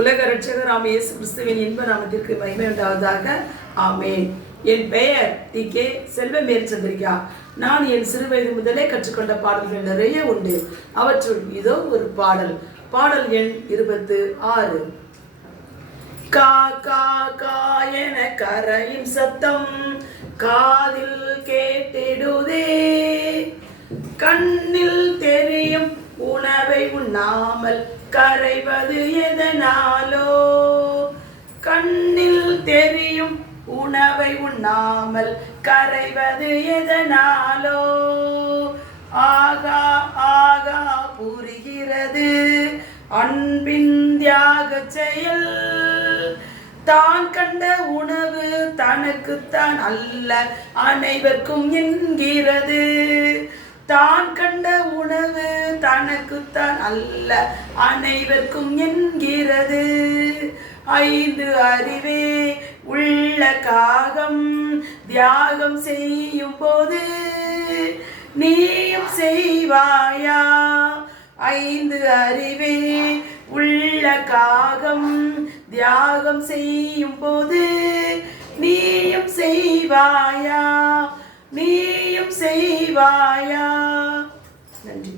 உலக இரட்சகர் இயேசு கிறிஸ்துவின் இன்ப நாமத்திற்கு மகிமை உண்டாவதாக. ஆமென். என் பெயர் டி.கே. செல்வமேரி சந்திரிகா. நான் என் சிறுவயது முதலே கற்றுக்கொண்ட பாடல்கள் நிறைய உண்டு. அவற்றுள் இதோ ஒரு பாடல் எண் 26. கா கா கா என கரையும் சத்தம் காதில் கேட்டிடுதே, கண்ணில் தெரியும் உணவை உண்ணாமல் கரைவது எதனாலோ, கண்ணில் தெரியும் உணவை உண்ணாமல் கரைவது எதனாலோ, ஆகா ஆகா புரிகிறது அன்பின் தியாக செயல், தான் கண்ட உணவு தனக்குத்தான் அல்ல அனைவருக்கும் என்கிறது, தான் கண்ட உணவு தனக்குத்தான் அல்ல அனைவருக்கும் என்கிறது, 5 அறிவே உள்ள காகம் தியாகம் செய்யும் போது நீயும் செய்வாயா, 5 அறிவே உள்ள காகம் தியாகம் செய்யும் போது நீயும் செய்வாயா, நீயும் செய்வாயா. நன்றி.